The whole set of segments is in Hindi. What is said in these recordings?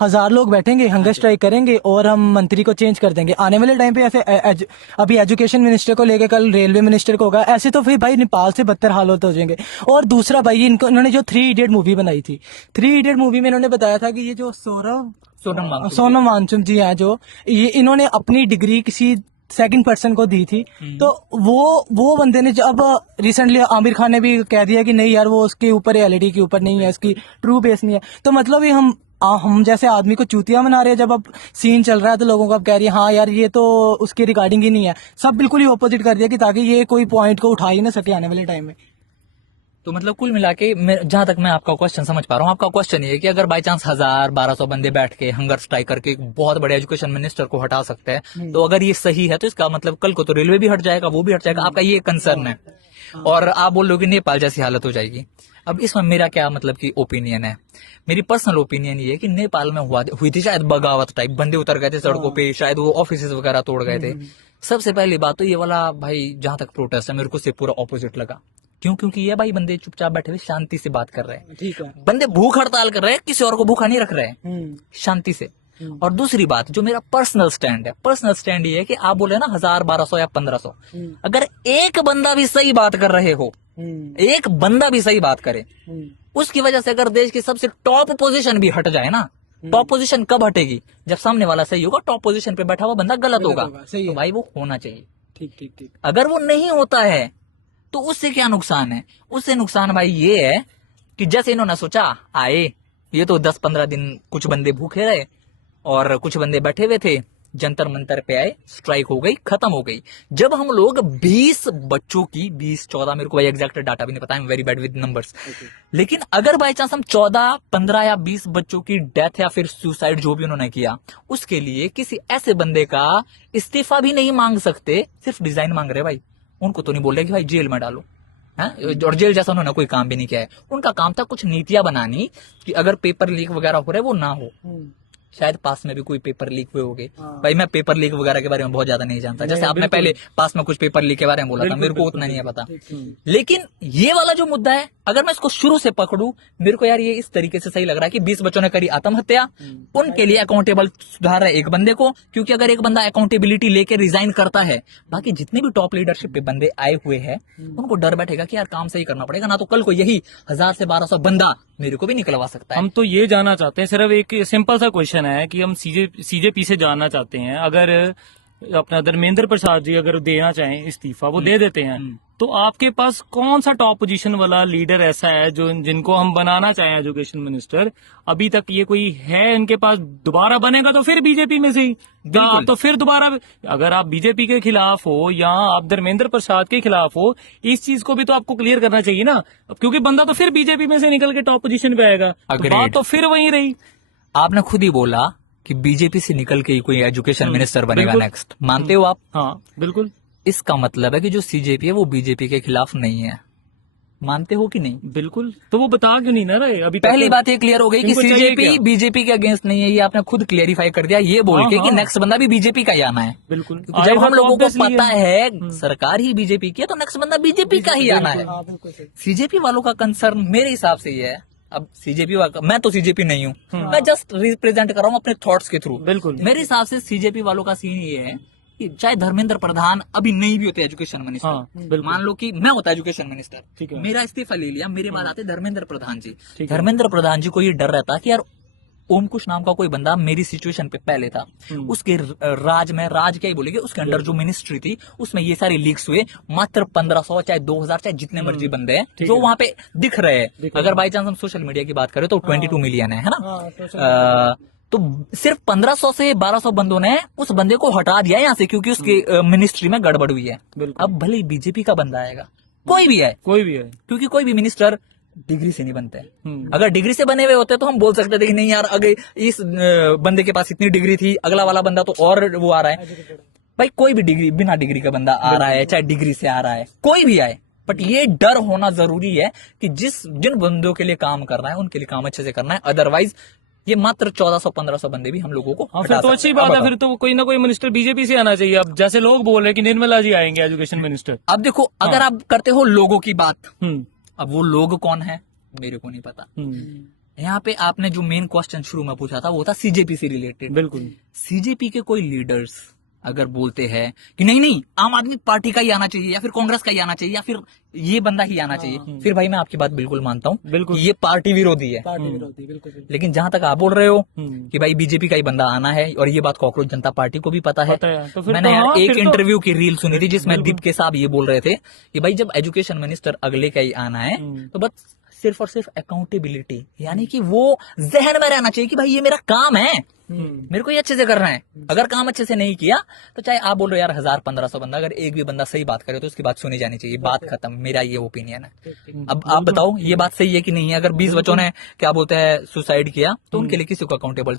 1000 लोग बैठेंगे, हंगर स्ट्राइक करेंगे और हम मंत्री को चेंज कर देंगे आने वाले टाइम पे। ऐसे अभी एजुकेशन मिनिस्टर को लेके कल रेलवे मिनिस्टर को होगा, ऐसे तो फिर भाई नेपाल से बदतर हालत हो जाएंगे। और दूसरा भाई इन्होंने जो 3 इडियट मूवी बनाई थी, 3 इडियट मूवी में इन्होंने बताया था कि ये जो सोनम वांगचुक जी हैं, जो ये इन्होंने अपनी डिग्री किसी सेकंड पर्सन को दी थी। तो वो बंदे ने जब रिसेंटली आमिर खान ने भी कह दिया कि नहीं यार वो उसके ऊपर रियलिटी के ऊपर नहीं है, इसकी ट्रू बेस नहीं है। तो मतलब ये हम जैसे आदमी को चूतिया बना रहे हैं। जब अब सीन चल रहा है तो लोगों को अब कह रही है हाँ यार ये तो उसके रिगार्डिंग ही नहीं है। सब बिल्कुल ही ऑपोजिट कर दिया कि ताकि ये कोई पॉइंट को उठा ही ना सके आने वाले टाइम में। तो मतलब कुल मिला के जहां तक मैं आपका क्वेश्चन समझ पा रहा हूँ, आपका क्वेश्चन ये है कि अगर बाई चांस 1000-1200 बंदे बैठ के हंगर स्ट्राइक करके एक बहुत बड़े एजुकेशन मिनिस्टर को हटा सकते हैं, तो अगर ये सही है तो इसका मतलब कल को तो रेलवे भी हट जाएगा, वो भी हट जाएगा। आपका ये कंसर्न है और आप बोल रहे हो कि नेपाल जैसी हालत हो जाएगी। अब इसमें मेरा क्या मतलब कि ओपिनियन है, मेरी पर्सनल ओपिनियन ये है कि नेपाल में हुई थी शायद बगावत टाइप, बंदे उतर गए थे सड़कों पे, शायद वो ऑफिस वगैरह तोड़ गए थे। सबसे पहली बात तो ये वाला भाई जहां तक प्रोटेस्ट है मेरे को से पूरा ऑपोजिट लगा। क्यों? क्योंकि ये भाई बंदे चुपचाप बैठे हुए शांति से बात कर रहे हैं। ठीक है। बंदे भूख हड़ताल कर रहे हैं, किसी और को भूखा नहीं रख रहे हैं, शांति से। और दूसरी बात जो मेरा पर्सनल स्टैंड है, पर्सनल स्टैंड ये है कि आप बोले ना 1000-1200 या 1500, अगर एक बंदा भी सही बात कर रहे हो, एक बंदा भी सही बात करे, उसकी वजह से अगर देश की सबसे टॉप पोजीशन भी हट जाए ना, टॉप पोजीशन कब हटेगी? जब सामने वाला सही होगा, टॉप पोजीशन पे बैठा हुआ बंदा गलत होगा। तो भाई वो होना चाहिए। ठीक। अगर वो नहीं होता है तो उससे क्या नुकसान है? उससे नुकसान भाई ये है कि जैसे इन्होंने सोचा आए, ये तो 10-15 दिन कुछ बंदे भूखे रहे और कुछ बंदे बैठे हुए थे, जंतर मंतर पे आए, स्ट्राइक हो गई, खत्म हो गई। जब हम लोग 20 बच्चों की, 20-14, मेरे को भाई एग्जैक्ट डाटा भी नहीं पता, I am very bad with numbers, लेकिन अगर बाई चांस हम 14, 15 या 20 बच्चों की डेथ या फिर सुसाइड जो भी उन्होंने किया, उसके लिए किसी ऐसे बंदे का इस्तीफा भी नहीं मांग सकते, सिर्फ डिजाइन मांग रहे भाई। उनको तो नहीं बोल रहे कि भाई जेल में डालो, है? और जेल जैसा उन्होंने कोई काम भी नहीं किया है। उनका काम था कुछ नीतियां बनानी कि अगर पेपर लीक वगैरह हो रहे वो ना हो। शायद पास में भी कोई पेपर लीक हुए होंगे। भाई मैं पेपर लीक वगैरह के बारे में बहुत ज्यादा नहीं जानता, जैसे आपने पहले पास में कुछ पेपर लीक के बारे में बोला था, मेरे को उतना नहीं है पता। लेकिन ये वाला जो मुद्दा है, अगर मैं इसको शुरू से पकड़ू, मेरे को यार ये इस तरीके से सही लग रहा है कि 20 बच्चों ने करी आत्महत्या, उनके लिए अकाउंटेबल सुधार है एक बंदे को, क्योंकि अगर एक बंदा अकाउंटेबिलिटी लेके रिजाइन करता है, बाकी जितने भी टॉप लीडरशिप पे बंदे आए हुए हैं उनको डर बैठेगा कि यार काम सही करना पड़ेगा, ना तो कल को यही 1000 से 1200 बंदा मेरे को भी निकलवा सकता है। हम तो ये जानना चाहते हैं, सिर्फ एक सिंपल सा क्वेश्चन है कि हम सीजेपी से जानना चाहते हैं, अगर अपना धर्मेंद्र प्रसाद जी अगर देना चाहें इस्तीफा, वो दे देते हैं, तो आपके पास कौन सा टॉप पोजीशन वाला लीडर ऐसा है जो जिनको हम बनाना चाहें एजुकेशन मिनिस्टर? अभी तक ये कोई है इनके पास? दोबारा बनेगा तो फिर बीजेपी में से ही, तो फिर दोबारा अगर आप बीजेपी के खिलाफ हो या आप धर्मेंद्र प्रसाद के खिलाफ हो, इस चीज को भी तो आपको क्लियर करना चाहिए ना, क्योंकि बंदा तो फिर बीजेपी में से निकल के टॉप पोजीशन पे आएगा, तो बात तो फिर वही रही। आपने खुद ही बोला कि बीजेपी से निकल के कोई एजुकेशन मिनिस्टर बनेगा नेक्स्ट, मानते हो आप? हाँ बिल्कुल। इसका मतलब है कि जो सीजेपी है वो बीजेपी के खिलाफ नहीं है, मानते हो कि नहीं? बिल्कुल। तो वो बता क्यों नहीं ना रहे अभी? पहली बात ये क्लियर हो गई कि सीजेपी बीजेपी के अगेंस्ट नहीं है, ये आपने खुद क्लियरिफाई कर दिया ये बोल के कि नेक्स्ट बंदा भी बीजेपी का ही आना है। बिल्कुल। जब हम लोगों को पता है सरकार ही बीजेपी की है तो नेक्स्ट बंदा बीजेपी का ही आना है। सीजेपी वालों का कंसर्न मेरे हिसाब से ये है, अब सीजेपी मैं तो सीजेपी नहीं हूँ, मैं जस्ट रिप्रेजेंट कर रहा हूँ अपने थॉट्स के थ्रू। बिल्कुल। मेरे हिसाब से सीजेपी वालों का सीन ये है कि चाहे धर्मेंद्र प्रधान अभी नहीं भी होते एजुकेशन मिनिस्टर, मान लो कि मैं होता एजुकेशन मिनिस्टर, मेरा इस्तीफा ले लिया, मेरे बाद आते धर्मेंद्र प्रधान जी, धर्मेंद्र प्रधान जी को ये डर रहता कि यार ओम कुश नाम का कोई बंदा मेरी सिचुएशन पे पहले था, उसके राज क्या ही बोलेंगे, उसके अंडर जो मिनिस्ट्री थी उसमें ये सारे लीक्स हुए, मात्र 1500 चाहे 2000 चाहे जितने मर्जी बंदे हैं जो वहां पे दिख रहे हैं। अगर बाई चांस हम सोशल मीडिया की बात करें तो 22 मिलियन है ना, तो सिर्फ 1500 से 1200 बंदों ने उस बंदे को हटा दिया यहाँ से, क्योंकि उसके मिनिस्ट्री में गड़बड़ हुई है। अब भले बीजेपी का बंदा आएगा, कोई भी है, क्योंकि कोई भी मिनिस्टर डिग्री से नहीं बनते हैं। अगर डिग्री से बने हुए होते तो हम बोल सकते थे कि नहीं यार अगर इस बंदे के पास इतनी डिग्री थी, अगला वाला बंदा तो और वो आ रहा है। भाई कोई भी डिग्री बिना डिग्री का बंदा आ रहा है, चाहे डिग्री से आ रहा है, कोई भी आए, बट ये डर होना जरूरी है कि जिन बंदों के लिए काम कर रहा है उनके लिए काम अच्छे से करना है, अदरवाइज ये मात्र 1400-1500 बंदे भी हम लोगों को फिर तो अच्छी बात है, फिर तो कोई ना कोई मिनिस्टर बीजेपी से आना चाहिए। अब जैसे लोग बोल रहे हैं कि निर्मला जी आएंगे एजुकेशन मिनिस्टर। अब देखो अगर आप करते हो लोगों की बात, अब वो लोग कौन है मेरे को नहीं पता। यहाँ पे आपने जो मेन क्वेश्चन शुरू में पूछा था वो था सीजेपी से रिलेटेड। बिल्कुल। सीजेपी के कोई लीडर्स अगर बोलते हैं कि नहीं नहीं आम आदमी पार्टी का ही आना चाहिए या फिर कांग्रेस का ही आना चाहिए या फिर ये बंदा ही आना चाहिए, फिर भाई मैं आपकी बात बिल्कुल मानता हूँ बिल्कुल। कि ये पार्टी विरोधी है। पार्टी विरोधी, बिल्कुल बिल्कुल। लेकिन जहां तक आप बोल रहे हो कि भाई बीजेपी का ही बंदा आना है, और ये बात कॉकरोच जनता पार्टी को भी पता है। तो फिर मैंने तो यार हाँ, एक फिर तो- इंटरव्यू की रील सुनी थी जिसमें दीपके साहब ये बोल रहे थे कि भाई जब एजुकेशन मिनिस्टर अगले का ही आना है तो बस सिर्फ और सिर्फ अकाउंटेबिलिटी, यानी कि वो जहन में रहना चाहिए कि भाई ये मेरा काम है, मेरे को ये अच्छे से करना है। अगर काम अच्छे से नहीं किया तो चाहे आप बोल रहे हो यार 1000-1500 बंदा, अगर एक भी बंदा सही बात करे तो उसकी बात सुनी जानी चाहिए, बात खत्म। मेरा ये ओपिनियन है। अब आप बताओ ये बात सही है कि नहीं है? अगर 20 बच्चों ने क्या बोलते हैं सुसाइड किया तो उनके लिए किसी को अकाउंटेबल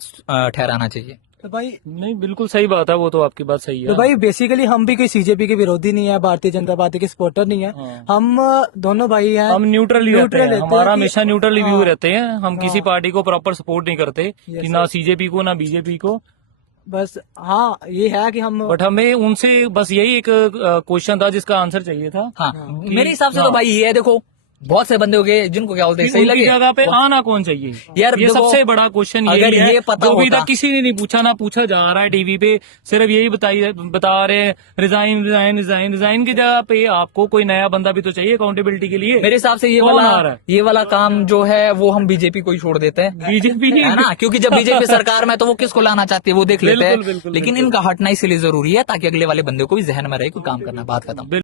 ठहराना चाहिए। तो भाई नहीं, बिल्कुल सही बात है, वो तो आपकी बात सही है। तो भाई बेसिकली हम भी कोई सीजेपी के विरोधी नहीं है, भारतीय जनता पार्टी के सपोर्टर नहीं है। हाँ। हम दोनों भाई हैं, हम न्यूट्रल ही रहते न्यूट्रल हैं, रहते हैं हमारा कि- हमेशा न्यूट्रल रिव्यू हाँ। रहते हैं। हम किसी पार्टी को प्रॉपर सपोर्ट नहीं करते कि ना सीजेपी को ना बीजेपी को। बस हाँ ये है कि हम बट हमें उनसे बस यही एक क्वेश्चन था जिसका आंसर चाहिए था। हाँ, मेरे हिसाब से तो भाई ये है, देखो बहुत से बंदे हो गए जिनको क्या बोलते हैं सही उनकी लगे। जगह पे आना कौन चाहिए यार ये देखो, सबसे बड़ा क्वेश्चन अगर यही है ये पता जो अभी होता- तक किसी ने नहीं पूछा, ना पूछा जा रहा है टीवी पे। सिर्फ यही बता रहे हैं रिजाइन रिजाइन रिजाइन रिजाइन की जगह पे आपको कोई नया बंदा भी तो चाहिए अकाउंटेबिलिटी के लिए। मेरे हिसाब से कौन आ रहा है? ये वाला काम जो है वो हम बीजेपी को ही छोड़ देते हैं, बीजेपी है ना, क्योंकि जब बीजेपी सरकार में तो वो किसको लाना चाहती है वो देख लेते बिल्कुल, हैं। बिल्कुल, लेकिन इनका हटना इसलिए जरूरी है ताकि अगले वाले बंदे को भी जहन में रहे कि काम करना, बात खत्म।